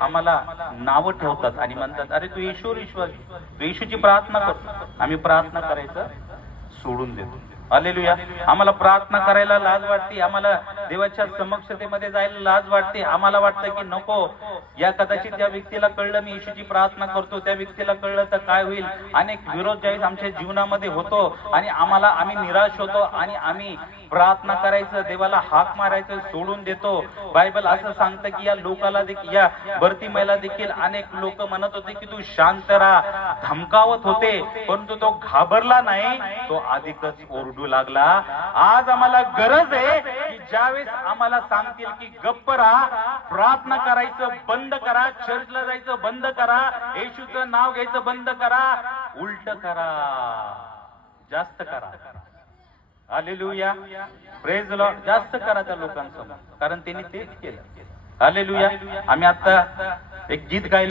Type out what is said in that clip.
आम्हाला नाव ठेवतात आणि म्हणतात, अरे तू येशूवर विश्वास, तू येशूची प्रार्थना करतो. आम्ही प्रार्थना करायचं सोडून देतो. हालेलुया. आम्हाला प्रार्थना करायला लाज वाटते, आम्हाला देवाच्या समक्षतेमध्ये जायला लाज वाटते. आम्हाला वाटतं की नको, या कदाचित त्या व्यक्तीला कळलं मी येशूची प्रार्थना करतो, त्या व्यक्तीला कळलं तर काय होईल. अनेक विरोध ज्यावेळेस आमच्या जीवनामध्ये होतो आणि आम्ही निराश होतो आणि आम्ही प्रार्थना करायचं, देवाला हाक मारायचं सोडून देतो. बायबल असं सांगतं की या लोकाला देखील, या भरतीमेला देखील अनेक लोक म्हणत होते की तू शांत राहा, धमकावत होते, परंतु तो घाबरला नाही, तो अधिकच ओरडू लागला. आज आम्हाला गरज आहे की ज्यावेळेस आम्हाला सांगतील की गप्प राहा, प्रार्थना करायचं बंद करा, चर्चला जायचं बंद करा, येशूचं नाव घ्यायचं बंद करा, उलट करा, जास्त करा. हालेलुया. Praise the Lord. जास्त करा त्या लोकांसमोर, कारण त्यांनी तेच केलं. हालेलुया. आम्ही आता एक गीत गायलं.